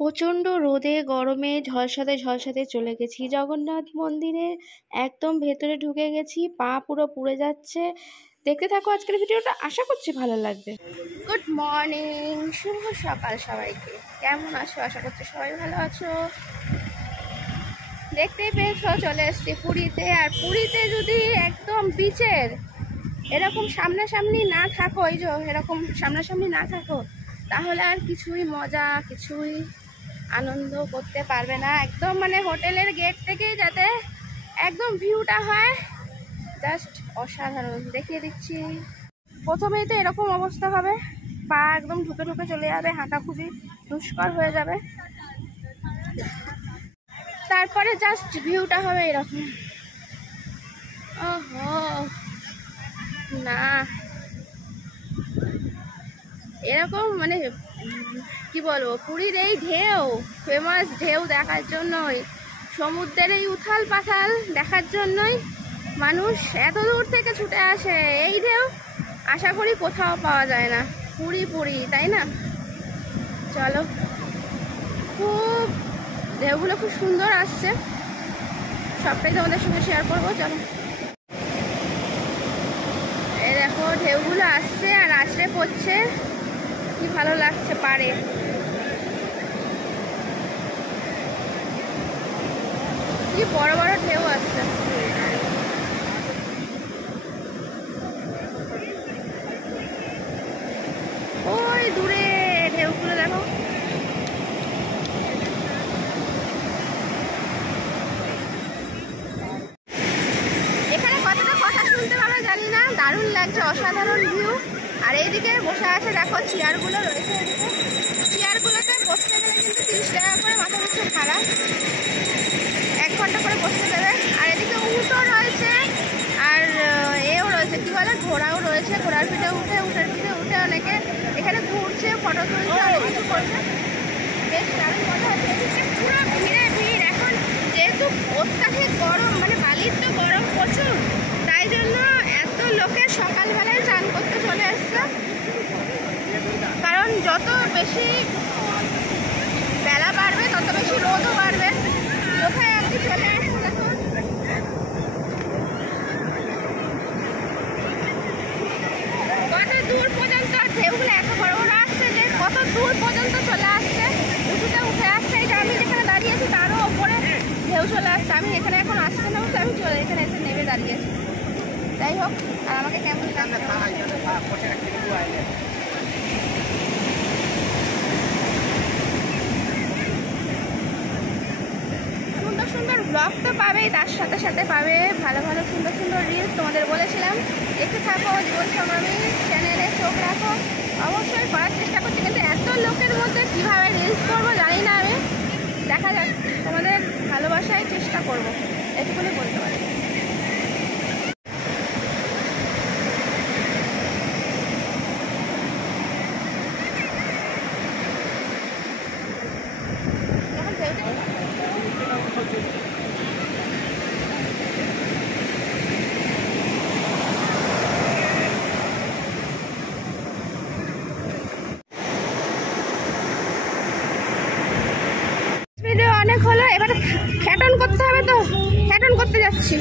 প্রচণ্ড রোদে গরমে ঝলসাতে ঝলসাতে চলে গেছি জগন্নাথ মন্দিরে। একদম ভেতরে ঢুকে গেছি, পা পুরো পুড়ে যাচ্ছে। দেখতে থাকো আজকের ভিডিওটা, আশা করছি ভালো লাগবে। গুড মর্নিং, শুভ সকাল সবাইকে। কেমন আছো? আশা করছি সবাই ভালো আছো। দেখতেই পেয়েছো চলে এসছি পুরীতে। আর পুরীতে যদি একদম বিচের এরকম সামনাসামনি না থাকো, এই যে এরকম সামনাসামনি না থাকো, তাহলে আর কিছুই মজা, কিছুই আনন্দ করতে পারবে না। একদম মানে হোটেলের গেট থেকেই যাতে একদম ভিউটা হয়, জাস্ট অসাধারণ। দেখিয়ে দিচ্ছি। প্রথমেই তো এরকম অবস্থা হবে, পা একদম ঢুকে ঢুকে চলে যাবে, হাঁটা খুবই দুষ্কর হয়ে যাবে। তারপরে জাস্ট ভিউটা হবে এরকম। ওহো না, এরকম মানে কি বলবো, পুরীর এই ঢেউ, ফেমাস ঢেউ দেখার জন্যই, সমুদ্রের এই উথাল পাথাল দেখার জন্যই মানুষ এত দূর থেকে ছুটে আসে। এই ঢেউ আশা করি কোথাও পাওয়া যায় না, পুরী পুরী, তাই না? চলো, খুব ঢেউগুলো খুব সুন্দর আসছে, সবটাই তোমাদের সঙ্গে শেয়ার করবো। চলো, এই দেখো ঢেউগুলো আসছে আর আছড়ে পড়ছে, কি ভালো লাগছে পাড়ে। কি বড় বড় ঢেউ আসছে। ওই দূরে ঢেউগুলো দেখো। এখানে কতটা কথা শুনতে পারো জানি না, দারুণ লাগছে, অসাধারণ ভিউ। আর এইদিকে বসে আছে দেখো, চেয়ারগুলো রয়েছে এদিকে। চেয়ারগুলোতে বসতে গেলে কিন্তু 30 টাকা করে মাথা পিছু ভাড়া, 1 ঘন্টা করে বসতে দেবে। আর এদিকে উটও রয়েছে, আর এও রয়েছে, কি বলে, ঘোড়াও রয়েছে। ঘোড়ার পিঠে উঠে, উটের পিঠে উঠে অনেকে এখানে ঘুরছে, ফটো তুলছে, অনেক কিছু করছে, বেশ দারুণ মজা হচ্ছে। এদিকে পুরো ভিড়ে ভিড়। এখন যেহেতু অত্যাধিক গরম, মানে বালির তো গরম প্রচুর, তাই জন্য এত লোকের সকালবেলায় চান করতে চলে এসছে। কারণ যত বেশি বেলা বাড়বে তত বেশি রোদও বাড়বে। কোথায় আর কি চলে আসছে দেখো। কত দূর পর্যন্ত ঢেউগুলো এত বড় বড় আসছে যে কত দূর পর্যন্ত চলে আসছে, উঁচুতে উঠে আসছে। এই যে আমি যেখানে দাঁড়িয়েছি তারও ওপরে ঢেউ চলে আসছে। আমি এখানে এখন আসছে না, আমি চলে এখানে এসে নেমে দাঁড়িয়েছি। যাই হোক, আর আমাকে কেমন সুন্দর সুন্দর ব্লগ তো পাবেই, তার সাথে সাথে পাবে ভালো ভালো সুন্দর সুন্দর রিলস। তোমাদের বলেছিলাম দেখতে থাকো, জীবন সংগ্রামী চ্যানেলে চোখ রাখো। অবশ্যই করার চেষ্টা করছি, কিন্তু এত লোকের মধ্যে কীভাবে রিলস করবো জানি না আমি। দেখা যাক, তোমাদের ভালোবাসায় চেষ্টা করবো, এটুকুনি বলতে পারি। ভিডিও অনেক হলো, এবারে খ্যাটন করতে হবে, তো খ্যাটন করতে যাচ্ছি।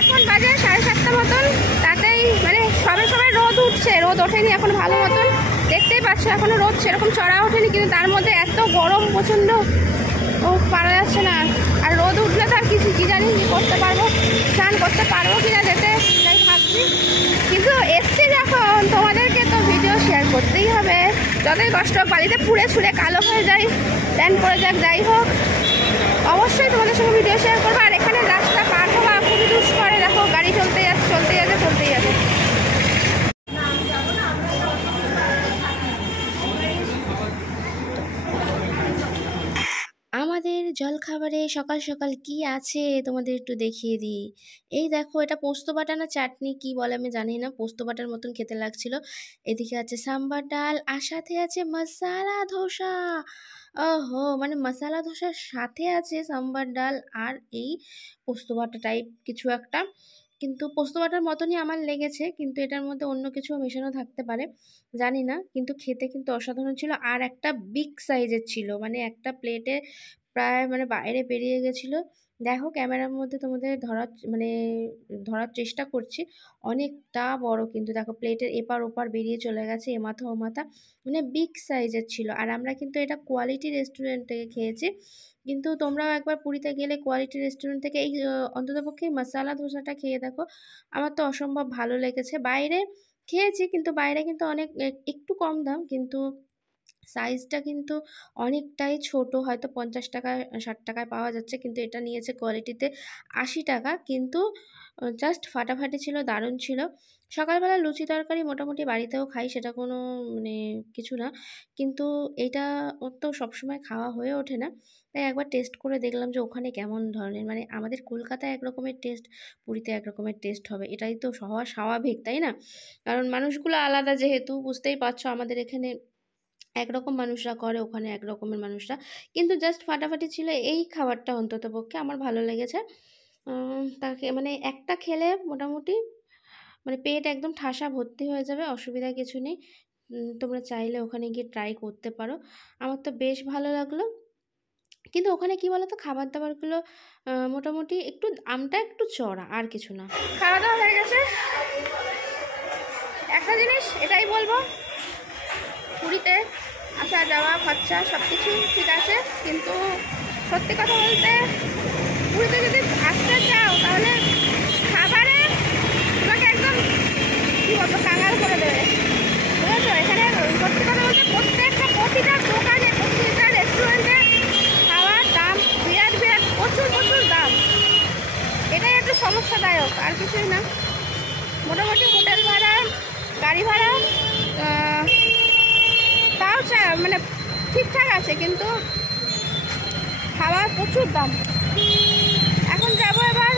এখন বাজে 7:30 মতন, তাতেই মানে সবে সবে রোদ উঠছে, রোদ ওঠেনি এখন ভালো মতন, দেখতেই পাচ্ছ এখনো রোদ সেরকম চড়া ওঠেনি, কিন্তু তার মধ্যে এত গরম প্রচণ্ড, ও পারা যাচ্ছে না। আর রোদ উঠলে তো আর কিছু কি জানি কি করতে পারবো, স্নান করতে পারবো কিনা যেতে, তাই ভাবছি। কিন্তু এসছি যখন, তোমাদেরকে তো ভিডিও শেয়ার করতেই হবে, যতই কষ্ট হোক। বাড়িতে পুড়ে ছুড়ে কালো হয়ে যায়, প্ল্যান করে যাক, যাই হোক অবশ্যই তোমাদের সঙ্গে ভিডিও শেয়ার করবো। আর এখানে রাস্তা পার হওয়া খুবই দুষ্করে, দেখো গাড়ি চলতে যাচ্ছে চলতে যাচ্ছে চলতেই যাচ্ছে। আমাদের জলখাবারে সকাল সকাল কি আছে তোমাদের একটু দেখিয়ে দিই। এই দেখো, এটা পোস্ত বাটা না চাটনি কি বলে আমি জানি না, পোস্ত বাটার মতন খেতে লাগছিল। এদিকে আছে সাম্বার ডাল, আর সাথে আছে মশালা ধোসা। ওহো, মানে মশালা ধোসার সাথে আছে সাম্বার ডাল আর এই পোস্ত বাটা টাইপ কিছু একটা। কিন্তু পোস্ত বাটার মতনই আমার লেগেছে, কিন্তু এটার মধ্যে অন্য কিছু মেশানো থাকতে পারে, জানি না। কিন্তু খেতে কিন্তু অসাধারণ ছিল। আর একটা বিগ সাইজের ছিল, মানে একটা প্লেটে প্রায় মানে বাইরে বেরিয়ে গেছিলো। দেখো ক্যামেরার মধ্যে তোমাদের ধরার চেষ্টা করছি, অনেকটা বড়, কিন্তু দেখো প্লেটের এপার ওপার বেরিয়ে চলে গেছে, এমাথা ওমাথা, মানে বিগ সাইজের ছিল। আর আমরা কিন্তু এটা কোয়ালিটি রেস্টুরেন্ট থেকে খেয়েছি। কিন্তু তোমরাও একবার পুরীতে গেলে কোয়ালিটি রেস্টুরেন্ট থেকে এই অন্ততপক্ষে মশালা ধোসাটা খেয়ে দেখো। আমার তো অসম্ভব ভালো লেগেছে। বাইরে খেয়েছি, কিন্তু বাইরে কিন্তু অনেক একটু কম দাম, কিন্তু সাইজটা কিন্তু অনেকটাই ছোট, হয়তো 50 টাকায় 60 টাকায় পাওয়া যাচ্ছে, কিন্তু এটা নিয়েছে কোয়ালিটিতে 80 টাকা। কিন্তু জাস্ট ফাটাফাটি ছিল, দারুণ ছিল। সকালবেলা লুচি তরকারি মোটামুটি বাড়িতেও খাই, সেটা কোনো মানে কিছু না, কিন্তু এটা ওর তো সবসময় খাওয়া হয়ে ওঠে না, তাই একবার টেস্ট করে দেখলাম যে ওখানে কেমন ধরনের, মানে আমাদের কলকাতায় এক রকমের টেস্ট, পুরীতে এক রকমের টেস্ট হবে, এটাই তো হওয়া স্বাভাবিক, তাই না? কারণ মানুষগুলো আলাদা, যেহেতু বুঝতেই পারছো, আমাদের এখানে একরকম মানুষরা করে, ওখানে এক রকমের মানুষরা। কিন্তু জাস্ট ফাটাফাটি ছিল এই খাবারটা, অন্তত পক্ষে আমার ভালো লেগেছে। তাকে মানে একটা খেলে মোটামুটি মানে পেট একদম ঠাসা ভর্তি হয়ে যাবে, অসুবিধা কিছু নেই। তোমরা চাইলে ওখানে গিয়ে ট্রাই করতে পারো। আমার তো বেশ ভালো লাগলো। কিন্তু ওখানে কি বলতো, খাবার দাবারগুলো মোটামুটি একটু দামটা একটু চড়া, আর কিছু না। খাওয়া দাওয়া হয়ে গেছে। একটা জিনিস এটাই বলবো, পুরীতে আসা যাওয়া খরচা সব কিছু ঠিক আছে, কিন্তু সত্যি কথা বলতে পুরীতে যদি আসতে চাও তাহলে খাবারে তোমাকে একদম কী বলবো কাঙাল করে দেবে, বুঝেছো? এখানে সত্যি কথা বলতে প্রতিটা দোকানে, প্রতিটা রেস্টুরেন্টে খাওয়ার দাম বিরাট বিরাট, প্রচুর প্রচুর দাম। এটাই একটু সমস্যাদায়ক, আর কিছুই না। মোটামুটি হোটেল ভাড়া, গাড়ি ভাড়া তাও মানে ঠিকঠাক আছে, কিন্তু খাওয়ার প্রচুর দাম। এখন যাবো এবার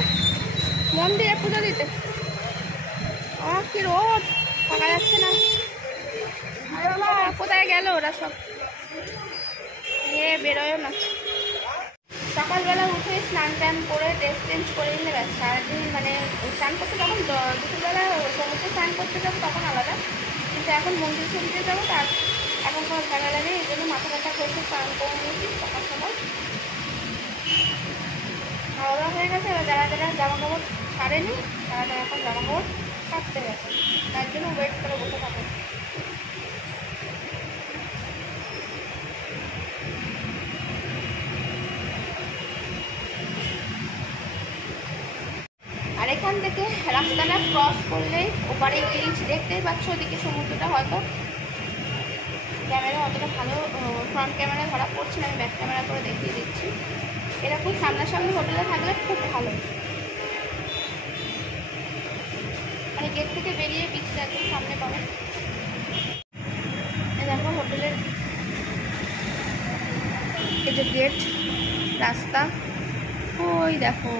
মন্দিরে পুজো দিতে। কি রোদ, থাকা যাচ্ছে না। কোথায় গেল ওরা সব, বেরোয় না। সকালবেলা উঠে স্নান টান করে ড্রেস চেঞ্জ করে নিলে ব্যাস সারাদিন, মানে স্নান করতে যখন দুপুরবেলা সমুদ্রে স্নান করতে যাবো তখন আলাদা, কিন্তু এখন মন্দির ছুটিতে যাবো, তার এখন কোনো ঝামেলা নেই, এই জন্য মাথা ব্যথা করছে, স্নান করে নিয়েছি সকাল সকাল। খাওয়া দাওয়া হয়ে গেছে। এবার যারা যারা জামা কাপড় ছাড়েনি, তারা তারা এখন জামা কাপড় ছাড়তে গেছে, তার জন্য ওয়েট করে বসে থাকো। আর এখান থেকে রাস্তাটা ক্রস করলেই ওপারে ব্রিজ দেখতেই পাচ্ছ, ওদিকে সমুদ্রটা। হয়তো ক্যামেরা অতটা ভালো ফ্রন্ট ক্যামেরা ধরা পড়ছে না, আমি ব্যাক ক্যামেরা করে দেখিয়ে দিচ্ছি। এরকম সামনাসামনি হোটেলে থাকলে খুব ভালো, মানে গেট থেকে বেরিয়ে বিচটা একদম সামনে পাবে। দেখো হোটেলের এই যে গেট, রাস্তা, ওই দেখো।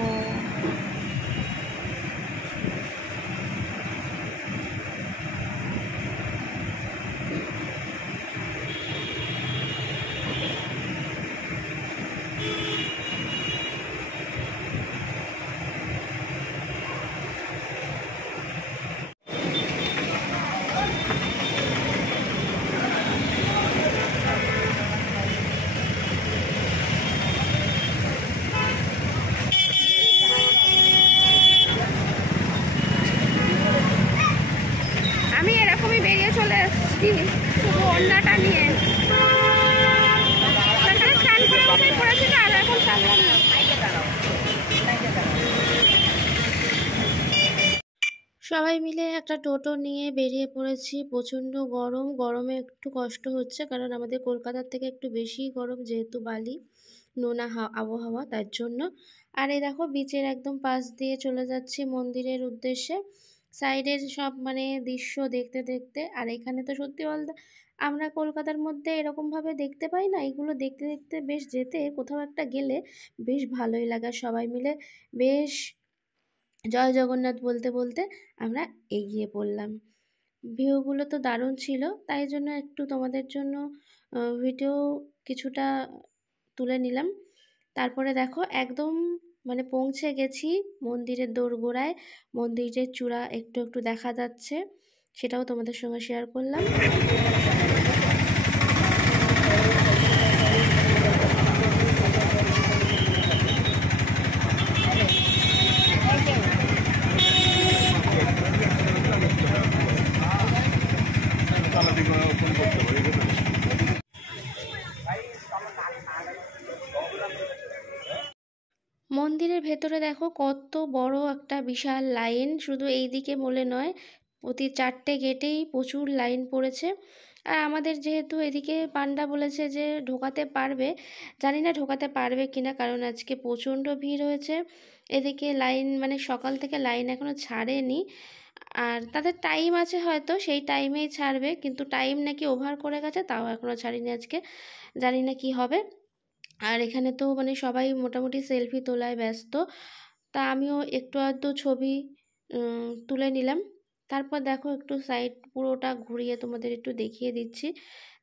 আমি এরকমই বেরিয়ে চলে এসেছি শুধু ওড়নাটা নিয়ে, স্নান করে উঠে পড়েছি, আর এখন ছাড়লাম না। সবাই মিলে একটা টোটো নিয়ে বেরিয়ে পড়েছি। প্রচণ্ড গরম, গরমে একটু কষ্ট হচ্ছে, কারণ আমাদের কলকাতার থেকে একটু বেশি গরম, যেহেতু বালি নোনা আবহাওয়া, তার জন্য। আর এই দেখো বিচের একদম পাশ দিয়ে চলে যাচ্ছি মন্দিরের উদ্দেশ্যে, সাইডের সব মানে দৃশ্য দেখতে দেখতে। আর এখানে তো সত্যি বলতে আমরা কলকাতার মধ্যে এরকমভাবে দেখতে পাই না, এগুলো দেখতে দেখতে বেশ যেতে কোথাও একটা গেলে বেশ ভালোই লাগে। সবাই মিলে বেশ জয় জগন্নাথ বলতে বলতে আমরা এগিয়ে পড়লাম। ভিউগুলো তো দারুণ ছিল, তাই জন্য একটু তোমাদের জন্য ভিডিও কিছুটা তুলে নিলাম। তারপরে দেখো একদম মানে পৌঁছে গেছি মন্দিরের দোরগোড়ায়। মন্দিরের চূড়া একটু একটু দেখা যাচ্ছে, সেটাও তোমাদের সঙ্গে শেয়ার করলাম। মন্দিরের ভেতরে দেখো কত বড় একটা বিশাল লাইন, শুধু এই দিকে বলে নয়, প্রতি 4টে গেটেই প্রচুর লাইন পড়েছে। আর আমাদের যেহেতু এদিকে পান্ডা বলেছে যে ঢোকাতে পারবে, জানি না ঢোকাতে পারবে কিনা, কারণ আজকে প্রচণ্ড ভিড় হয়েছে। এদিকে লাইন মানে সকাল থেকে লাইন এখনও ছাড়েনি, আর তাদের টাইম আছে, হয়তো সেই টাইমেই ছাড়বে, কিন্তু টাইম নাকি ওভার করে গেছে, তাও এখনও ছাড়েনি আজকে, জানি না কি হবে। আর এখানে তো মানে সবাই মোটামুটি সেলফি তোলায় ব্যস্ত, তা আমিও একটু আধটু ছবি তুলে নিলাম। তারপর দেখো একটু সাইড পুরোটা ঘুরিয়ে তোমাদের একটু দেখিয়ে দিচ্ছি।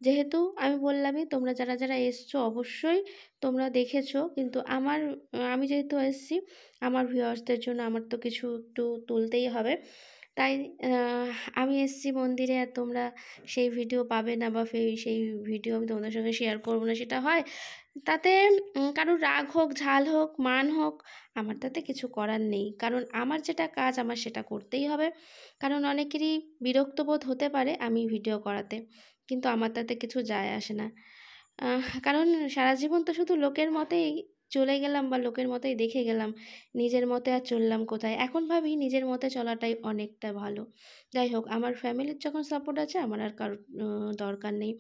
যেহেতু আমি বললামই, তোমরা যারা যারা এসছো অবশ্যই তোমরা দেখেছো, কিন্তু আমি যেহেতু এসছি আমার ভিউয়ার্সদের জন্য আমার তো কিছু একটু তুলতেই হবে। তাই আমি এসছি মন্দিরে, আর তোমরা সেই ভিডিও পাবে না, বা সেই ভিডিও আমি তোমাদের সঙ্গে শেয়ার করবো না, সেটা হয়। তাতে কারোর রাগ হোক, ঝাল হোক, মান হোক, আমার তাতে কিছু করার নেই, কারণ আমার যেটা কাজ আমার সেটা করতেই হবে। কারণ অনেকেরই বিরক্ত বোধ হতে পারে আমি ভিডিও করাতে, কিন্তু আমার তাতে কিছু যায় আসে না। কারণ সারা জীবন তো শুধু লোকের মতেই চলে গেলাম, বা লোকের মতোই দেখে গেলাম, নিজের মতে আর চললাম কোথায়। এখন ভাবি নিজের মতে চলাটাই অনেকটা ভালো। যাই হোক, আমার ফ্যামিলির যখন সাপোর্ট আছে আমার আর কারোর দরকার নেই।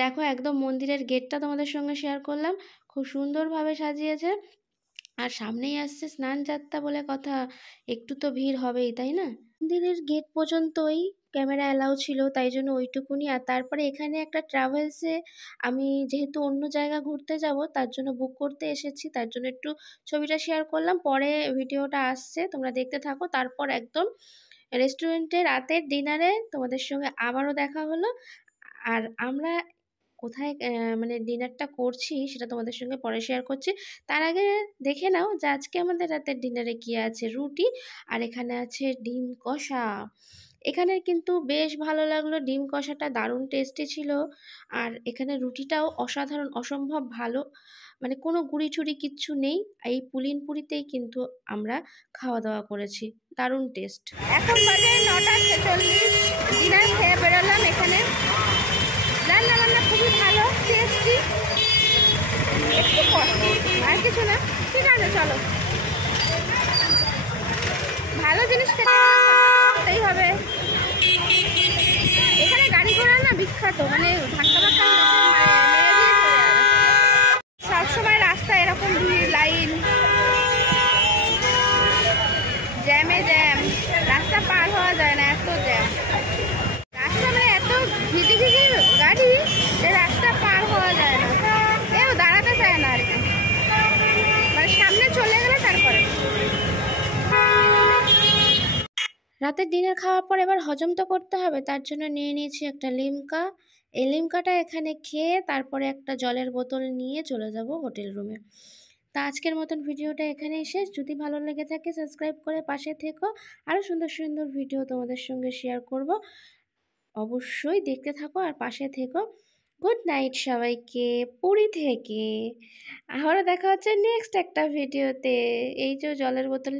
দেখো একদম মন্দিরের গেটটা তোমাদের সঙ্গে শেয়ার করলাম, খুব সুন্দরভাবে সাজিয়েছে। আর সামনেই আসছে স্নান যাত্রা বলে কথা, একটু তো ভিড় হবেই, তাই না? মন্দিরের গেট পর্যন্তই ক্যামেরা অ্যালাউ ছিল, তাই জন্য ওইটুকুনি। আর তারপরে এখানে একটা ট্রাভেলসে আমি যেহেতু অন্য জায়গা ঘুরতে যাব, তার জন্য বুক করতে এসেছি, তার জন্য একটু ছবিটা শেয়ার করলাম। পরে ভিডিওটা আসছে, তোমরা দেখতে থাকো। তারপর একদম রেস্টুরেন্টে রাতের ডিনারে তোমাদের সঙ্গে আবারও দেখা হলো। আর আমরা কোথায় মানে ডিনারটা করছি সেটা তোমাদের সঙ্গে পরে শেয়ার করছি। তার আগে দেখে নাও যে আজকে আমাদের রাতের ডিনারে কী আছে। রুটি, আর এখানে আছে ডিম কষা। এখানে কিন্তু বেশ ভালো লাগলো, ডিম কষাটা দারুণ টেস্টি ছিল। আর এখানে রুটিটাও অসাধারণ, অসম্ভব ভালো, মানে কোনো গুঁড়ি ছুরি কিচ্ছু নেই। এই পুলিন পুরিতেই কিন্তু আমরা খাওয়া দাওয়া করেছি, দারুণ টেস্ট। এখন বাজে 9:46, ডিনার খেয়ে বেরোলাম। এখানে রান্না বান্না খুবই ভালো, টেস্টি, একটু কষ্ট, আর কিছু না। ঠিক আছে, চলো, ভালো জিনিস খেতে করতেই হবে। এখানে গাড়ি ঘোড়া না বিখ্যাত, মানে ধাক্কা ধাক্কা সবসময় রাস্তা এরকম ভিড়, লাইন, জ্যামে জ্যাম, রাস্তা পার হওয়া যায় না, এত জ্যাম রাস্তা, মানে এত ঘিটি ঘিটি গাড়ি যে রাস্তা পার হওয়া যায় না, কেউ দাঁড়াতে চায় না আর কি, মানে সামনে চলে গেলে তারপরে। রাতের ডিনার খাওয়ার পর এবার হজম তো করতে হবে, তার জন্য নিয়ে নিয়েছি একটা লিমকা। এই লিমকাটা এখানে খেয়ে তারপরে একটা জলের বোতল নিয়ে চলে যাব হোটেল রুমে। তা আজকের মতন ভিডিওটা এখানেই শেষ। যদি ভালো লেগে থাকে সাবস্ক্রাইব করে পাশে থেকো, আরও সুন্দর সুন্দর ভিডিও তোমাদের সঙ্গে শেয়ার করব, অবশ্যই দেখতে থাকো আর পাশে থেকো। গুড নাইট সবাইকে পুরী থেকে। আবারও দেখা হচ্ছে নেক্সট একটা ভিডিওতে। এই যে জলের বোতল